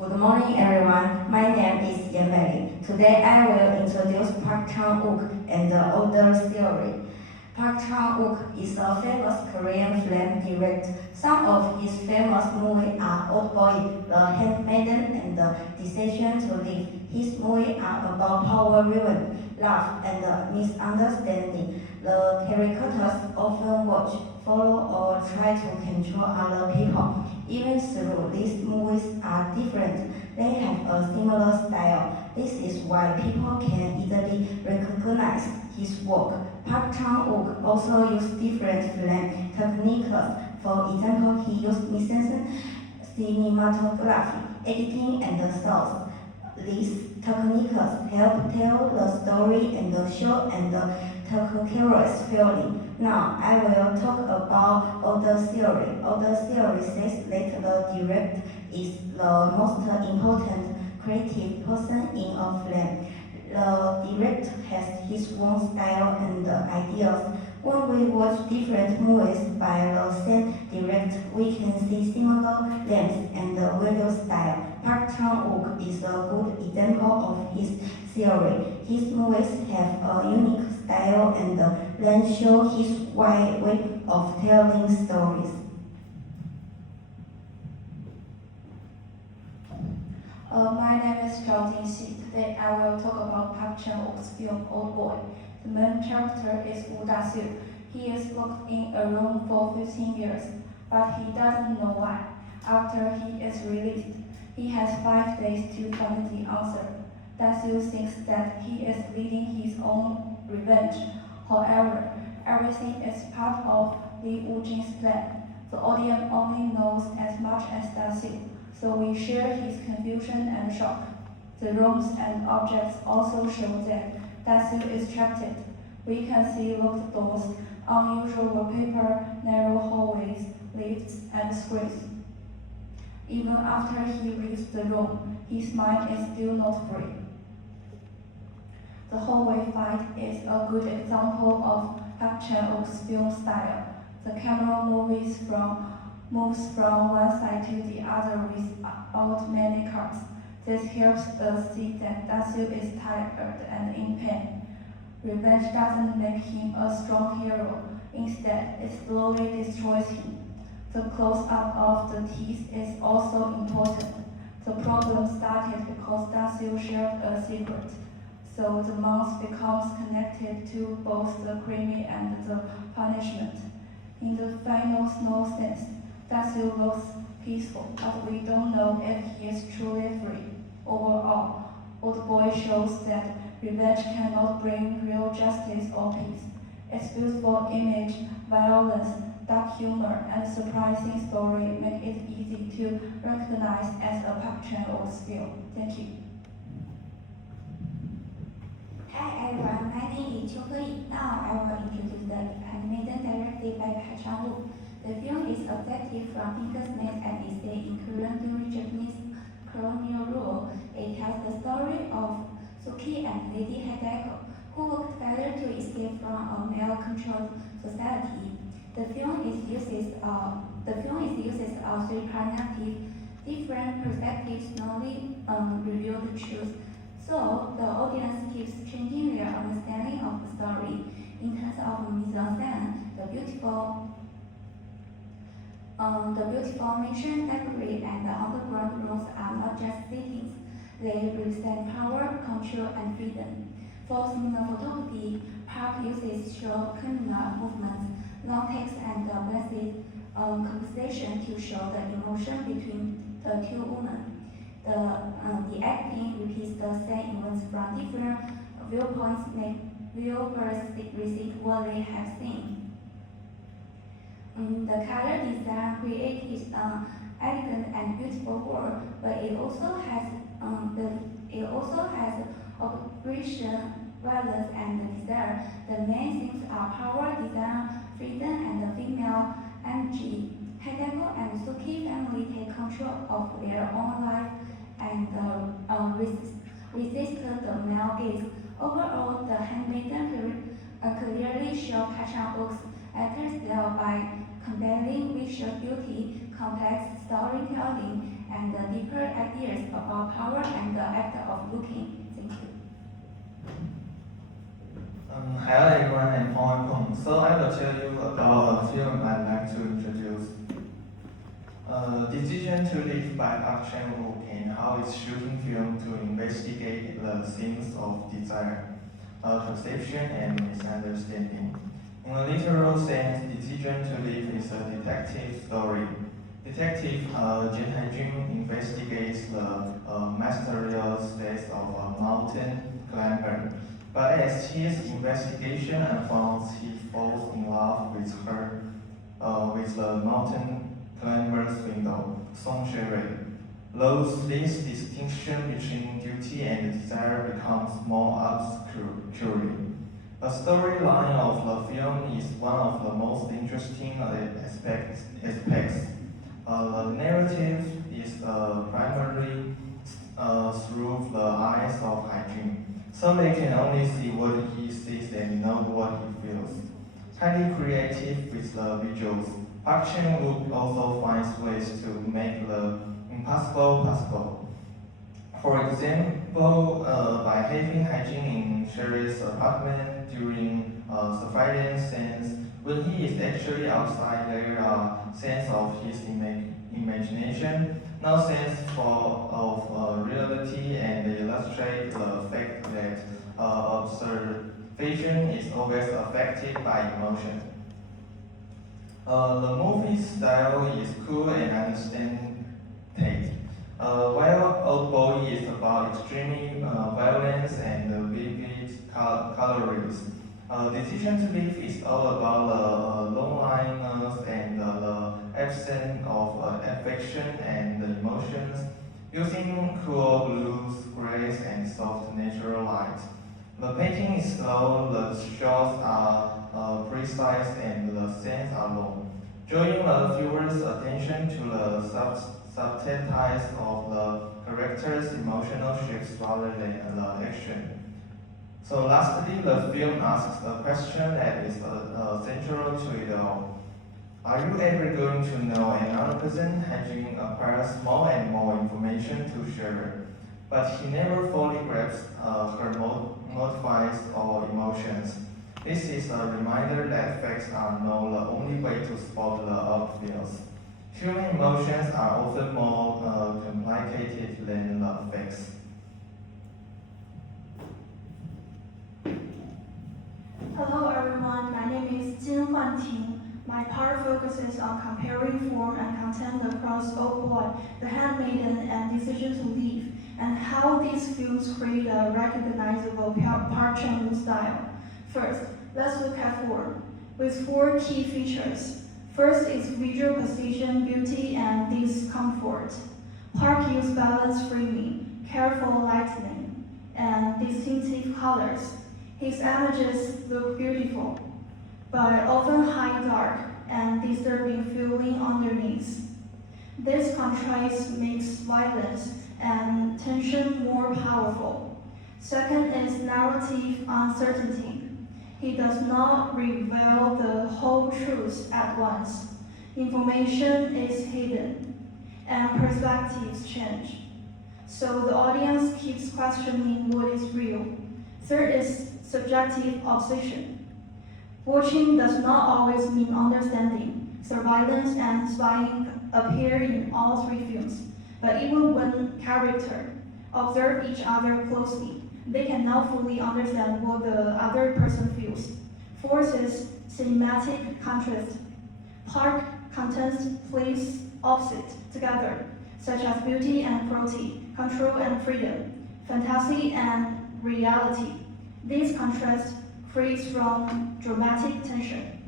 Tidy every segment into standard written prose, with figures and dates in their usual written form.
Good morning, everyone. My name is Yan Mei. Today I will introduce Park Chan-wook and the Older Theory. Park Chan-wook is a famous Korean film director. Some of his famous movies are Old Boy, The Handmaiden, and The Decision to Live. His movies are about power-driven, love, and misunderstanding. The characters often watch, follow, or try to control other people. Even though these movies are different, they have a similar style. This is why people can easily recognize his work. Park Chan-wook also used different film techniques. For example, he used mise-en-scène, cinematography, editing, and sound. These techniques help tell the story and show and characters' feeling. Now, I will talk about Older Theory. Older Theory says that the director is the most important creative person in a film. The director has his own style and ideas. When we watch different movies by the same director, we can see similar themes and value style. Park Chan-wook is a good example of his theory. His movies have a unique style and then show his wide way of telling stories. My name is Zhao Jingxi. Today I will talk about Park Chan-wook's film Old Boy. The main character is Woo Da-soo. He is locked in a room for 15 years, but he doesn't know why. After he is released, he has 5 days to find the answer. Da-soo thinks that he is leading his own revenge. However, everything is part of Lee Woo-jing's plan. The audience only knows as much as Da-soo, so we share his confusion and shock. The rooms and objects also show that Da-soo is trapped. We can see locked doors, unusual wallpaper, narrow hallways, lifts, and screens. Even after he leaves the room, his mind is still not free. The hallway fight is a good example of Park Chan-wook's film style. The camera moves from one side to the other without many cuts. This helps us see that Da-soo is tired and in pain. Revenge doesn't make him a strong hero. Instead, it slowly destroys him. The close-up of the teeth is also important. The problem started because Da-soo shared a secret, so the monster becomes connected to both the crime and the punishment. In the final snow sense, Da-soo looks peaceful, but we don't know if he is truly free. Overall, Old Boy shows that revenge cannot bring real justice or peace. Its beautiful image, violence, dark humor, and surprising story make it easy to recognize as a Park Chan-wook's film. Thank you. Hi everyone, my name is Qiu He. Now I will introduce the animation directed by Park Chan-wook. The film is adapted from Pinker's Net and is set in Korean during Japanese colonial rule. It tells the story of Suki and Lady Hideko, who work together to escape from a male-controlled society. The film uses a three-part narrative. Different perspectives slowly reveal the truth, so the audience keeps changing their understanding of the story. In terms of mise-en-scène, the beautiful mansion, library, and the underground rooms are not just settings. They represent power, control, and freedom. For cinematography, Park uses short camera movements, long takes, and blended composition to show the emotion between the two women. The acting repeats the same events from different viewpoints, make viewers receive what they have seen. The color design creates an elegant and beautiful world, but it also has aggression, violence, and desire. The main themes are power, desire, freedom, and the female energy. Hideko and Suki family take control of their own life and resist the male gaze. Overall, the Handmaiden clearly show Park Chan-wook's actor style by combining visual beauty, complex storytelling, and deeper ideas looking. Thank you. Hello everyone, I'm Paul Kong. So I will tell you about a film I'd like to introduce. Decision to Live by Park Chan-wook and how its shooting film to investigate the themes of desire, perception, and misunderstanding. In a literal sense, Decision to Live is a detective story. Detective Jin Hae-jun investigates the mysterious state of a mountain climber. But as his investigation unfolds, he falls in love with her, with the mountain climber's window, Song Sherry. Thus, this distinction between duty and desire becomes more obscure. The storyline of the film is one of the most interesting aspects. The narrative is primarily through the eyes of Hae-jun, so they can only see what he sees and know what he feels. Highly creative with the visuals, Park Chan-wook also finds ways to make the impossible possible. For example, by having Hae-jun in Sherry's apartment during surveillance scenes, when he is actually outside, there are scenes of his imagination, no sense of reality, and they illustrate the fact that observation is always affected by emotion. The movie style is cool and understated. While Old Boy is about extreme violence and vivid colors, Decision to Live is all about the loneliness and the absence of affection and emotions, using cool blues, grays, and soft natural light. The painting is slow, the shots are precise, and the scenes are long, drawing the viewer's attention to the subtleties of the characters' emotional shifts rather than the action. So lastly, the film asks a question that is central to it all. Are you ever going to know another person having acquired more and more information to share, but he never fully grasps her motives or emotions? This is a reminder that facts are not the only way to spot the obvious. Human emotions are often more complicated than the facts. Hello everyone, my name is Jin Huanting. My part focuses on comparing form and content across Old Boy, The Handmaiden, and Decision to Leave, and how these films create a recognizable Park Chan-wook style. First, let's look at form, with 4 key features. First is visual precision, beauty, and discomfort. Park uses balance framing, careful lighting, and distinctive colors. His images look beautiful, but often hide dark and disturbing feeling underneath. This contrast makes violence and tension more powerful. Second is narrative uncertainty. He does not reveal the whole truth at once. Information is hidden, and perspectives change. So the audience keeps questioning what is real. Third is subjective obsession. Watching does not always mean understanding. Surveillance and spying appear in all 3 films, but even when characters observe each other closely, they cannot fully understand what the other person feels. Fourth is cinematic contrast. Park contents place opposite together, such as beauty and cruelty, control and freedom, fantasy and reality. These contrasts create from dramatic tension.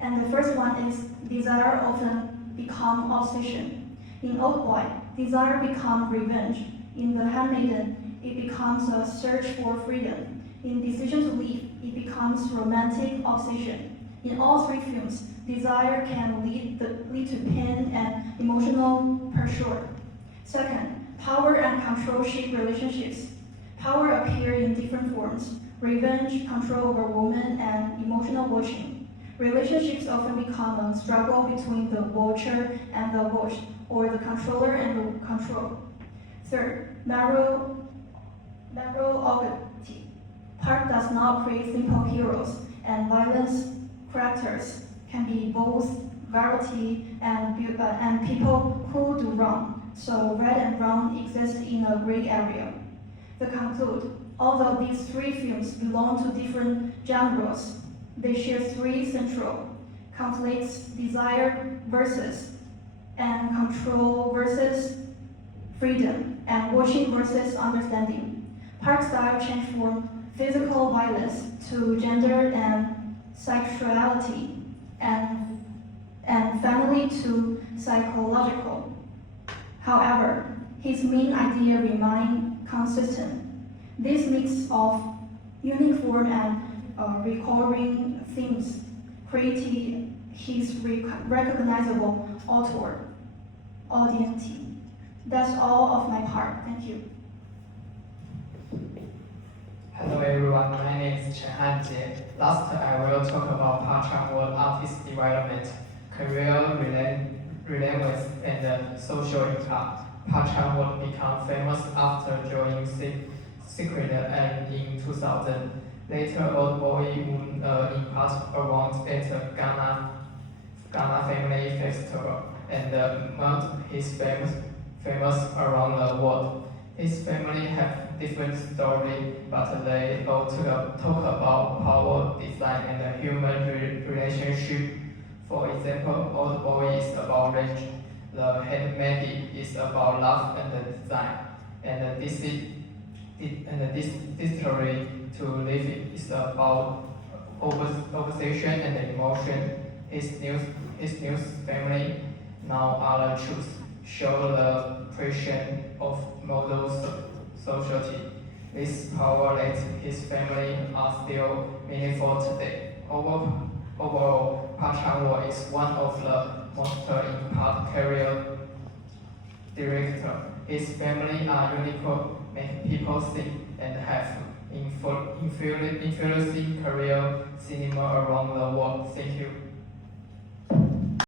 And the first one is desire often become obsession. In Old Boy, desire becomes revenge. In The Handmaiden, it becomes a search for freedom. In Decision to Leave, it becomes romantic obsession. In all 3 films, desire can lead to pain and emotional pursuit. Second, power and control shape relationships. Power appears in different forms: revenge, control over women, and emotional watching. Relationships often become a struggle between the watcher and the watched, or the controller and the controlled. Third, meritocracy. Park does not create simple heroes, and violence characters can be both variety and people who do wrong. So red and brown exist in a gray area. To conclude, although these three films belong to different genres, they share three central conflicts: desire versus and control versus freedom, and watching versus understanding. Park style change from physical violence to gender and sexuality, and finally to psychological. However, his main idea remains consistent. This mix of uniform and recurring themes created his recognizable audience. That's all of my part. Thank you. Hello everyone, my name is Chen Hanjie. Last, I will talk about Park Chan-wook artist development, career relevance, and social impact. Park Chan-wook became famous after joining Secret and in 2000. Later, Old Boy won in part award at Ghana Family Festival and made his famous around the world. His family have different stories, but they all talk about power, design, and human relationship. For example, Old Boy is about rage, The Handmaid is about love and design, and this story to live is about obsession and emotion. His new family now are the truth, show the pressure of model society. This power that his family are still meaningful today. Overall, Park Chan-wook is one of the most important career director. His family are unique, make people think, and have influencing career cinema around the world. Thank you.